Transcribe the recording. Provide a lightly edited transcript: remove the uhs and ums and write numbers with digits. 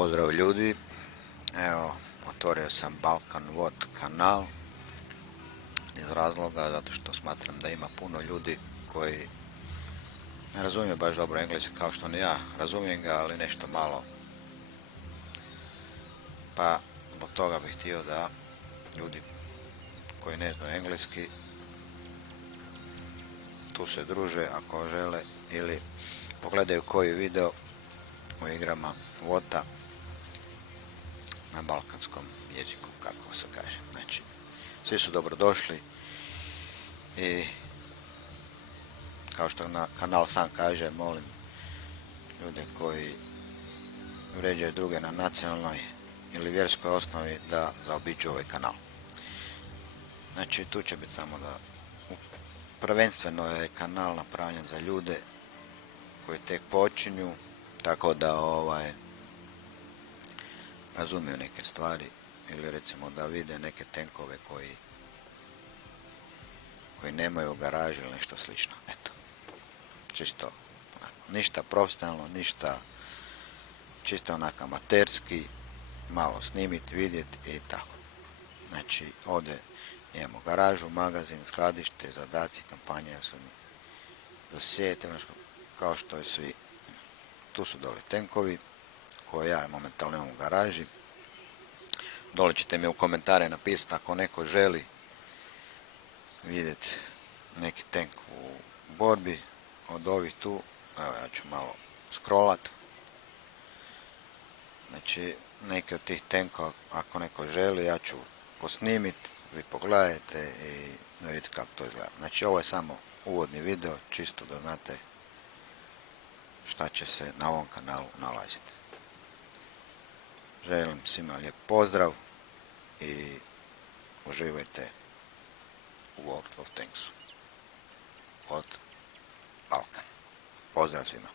pozdrav ljudi, evo otvorio sam Balkan Vod kanal iz razloga zato što smatram da ima puno ljudi koji ne razumiju baš dobro engleski kao što ni ja razumijem ga, ali nešto malo, pa zbog toga bih htio da ljudi koji ne znaju engleski tu se druže ako žele ili pogledaju koji video o igrama Vota na balkanskom jeziku, kako se kaže. Znači, svi su dobrodošli i kao što na kanal sam kaže, molim ljude koji vrijeđaju druge na nacionalnoj ili vjerskoj osnovi da zaobiđu ovaj kanal. Znači, tu će biti samo da prvenstveno je kanal napravljen za ljude koji tek počinju, tako da razumiju neke stvari ili recimo da vide neke tenkove koji nemaju u garaži ili nešto slično. Eto, čisto ništa profesionalno, ništa, čisto onak amaterski, malo snimiti, vidjeti i tako. Znači, ovdje imamo garažu, magazin, skladište, zadaci, kampanje, dosije, kao što i svi. Tu su dole tenkovi koje ja momentalno imam u garaži. Dole ćete mi u komentare napisati ako neko želi vidjeti neki tank u borbi od ovih tu. Evo, ja ću malo scrollat. Znači, neki od tih tenkova ako neko želi, ja ću posnimiti, vi pogledajte i da vidite kako to izgleda. Znači, ovo je samo uvodni video, čisto da znate šta će se na ovom kanalu nalaziti. Želim svima lijep pozdrav i uživajte u World of Tanksu od Balkan. Pozdrav svima.